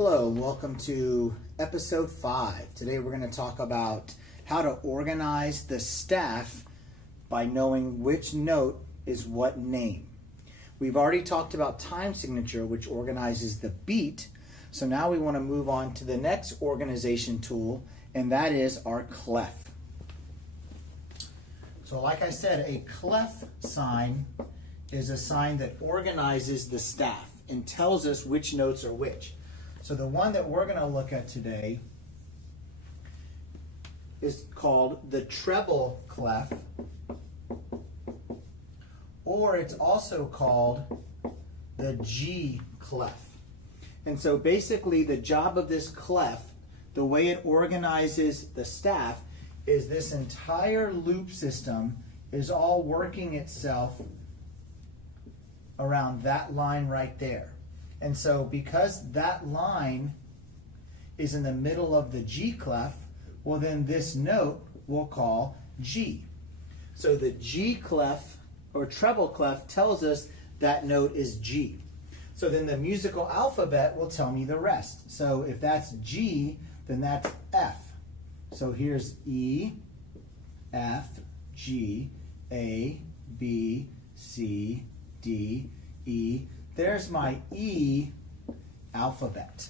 Hello, welcome to episode 5. Today we're going to talk about how to organize the staff by knowing which note is what name. We've already talked about time signature, which organizes the beat. So now we want to move on to the next organization tool, and that is our clef. So like I said, a clef sign is a sign that organizes the staff and tells us which notes are which. So the one that we're going to look at today is called the treble clef, or it's also called the G clef. And so basically the job of this clef, the way it organizes the staff, is this entire loop system is all working itself around that line right there. And so because that line is in the middle of the G clef, well then this note we'll call G. So the G clef or treble clef tells us that note is G. So then the musical alphabet will tell me the rest. So if that's G, then that's F. So here's E, F, G, A, B, C, D, E. There's my E alphabet.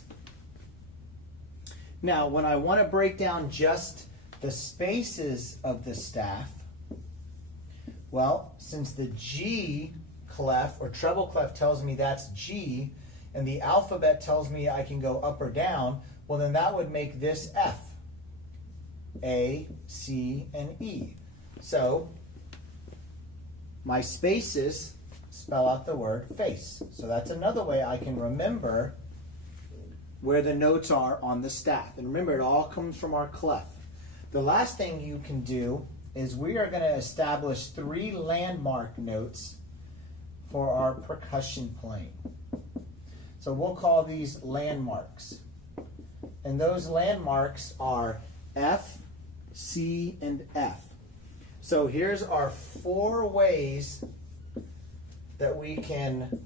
Now, when I want to break down just the spaces of the staff, well, since the G clef or treble clef tells me that's G, and the alphabet tells me I can go up or down, well, then that would make this F. A, C, and E. So, my spaces spell out the word face. So that's another way I can remember where the notes are on the staff. And remember, it all comes from our clef. The last thing you can do is we are going to establish 3 landmark notes for our percussion playing. So we'll call these landmarks. And those landmarks are F, C, and F. So here's our 4 ways that we can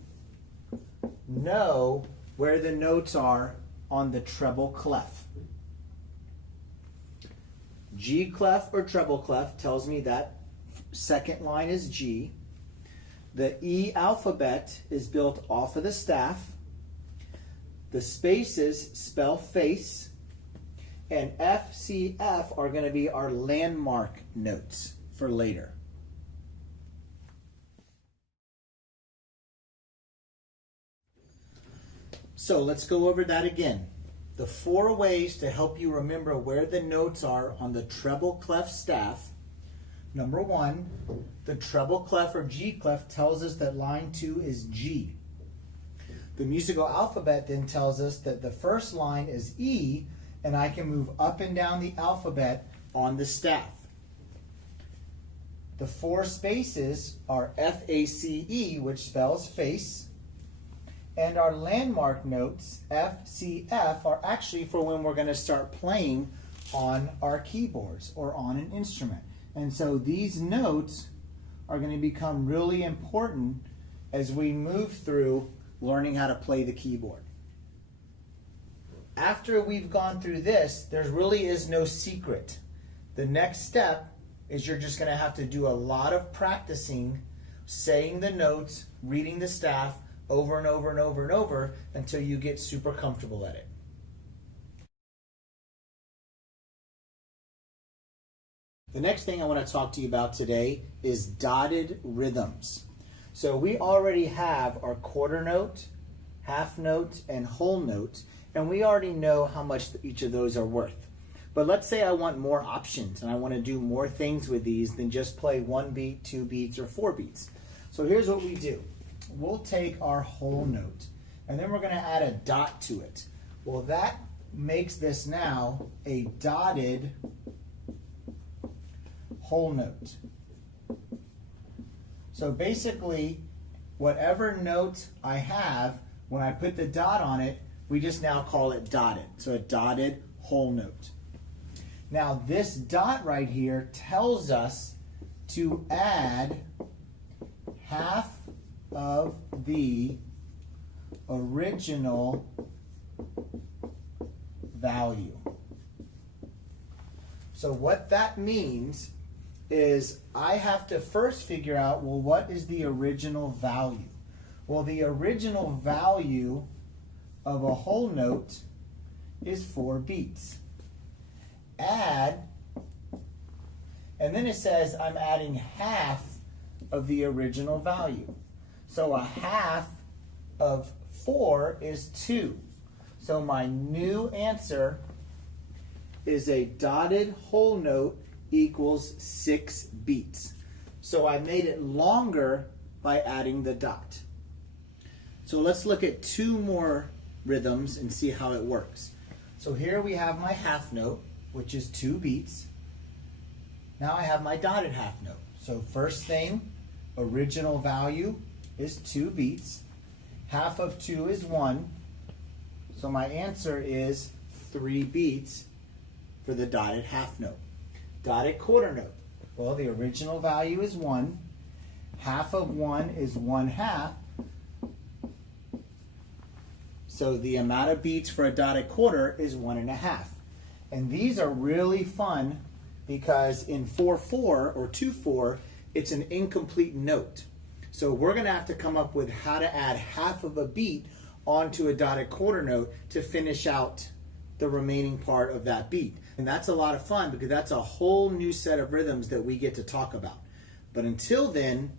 know where the notes are on the treble clef. G clef or treble clef tells me that second line is G. The E alphabet is built off of the staff. The spaces spell face. And F, C, F are going to be our landmark notes for later. So let's go over that again. The 4 ways to help you remember where the notes are on the treble clef staff. Number 1, the treble clef or G clef tells us that line 2 is G. The musical alphabet then tells us that the first line is E, and I can move up and down the alphabet on the staff. The 4 spaces are F-A-C-E, which spells face. And our landmark notes, F, C, F, are actually for when we're going to start playing on our keyboards or on an instrument. And so these notes are going to become really important as we move through learning how to play the keyboard. After we've gone through this, there really is no secret. The next step is you're just going to have to do a lot of practicing, saying the notes, reading the staff, over and over and over and over until you get super comfortable at it. The next thing I want to talk to you about today is dotted rhythms. So we already have our quarter note, half note, and whole note, and we already know how much each of those are worth. But let's say I want more options and I want to do more things with these than just play 1 beat, 2 beats, or 4 beats. So here's what we do. We'll take our whole note and then we're going to add a dot to it. Well, that makes this now a dotted whole note. So basically, whatever note I have, when I put the dot on it, we just now call it dotted. So a dotted whole note. Now this dot right here tells us to add half of the original value. So what that means is I have to first figure out, well, what is the original value? Well, the original value of a whole note is 4 beats. Add, and then it says I'm adding half of the original value. So a half of 4 is 2. So my new answer is a dotted whole note equals 6 beats. So I made it longer by adding the dot. So let's look at 2 more rhythms and see how it works. So here we have my half note, which is 2 beats. Now I have my dotted half note. So first thing, original value is 2 beats. Half of 2 is 1. So my answer is 3 beats for the dotted half note. Dotted quarter note. Well, the original value is 1. Half of 1 is 1/2. So the amount of beats for a dotted quarter is 1.5. And these are really fun because in 4/4 or 2/4, it's an incomplete note. So we're going to have to come up with how to add half of a beat onto a dotted quarter note to finish out the remaining part of that beat. And that's a lot of fun because that's a whole new set of rhythms that we get to talk about. But until then,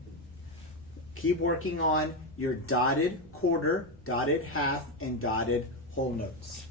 keep working on your dotted quarter, dotted half, and dotted whole notes.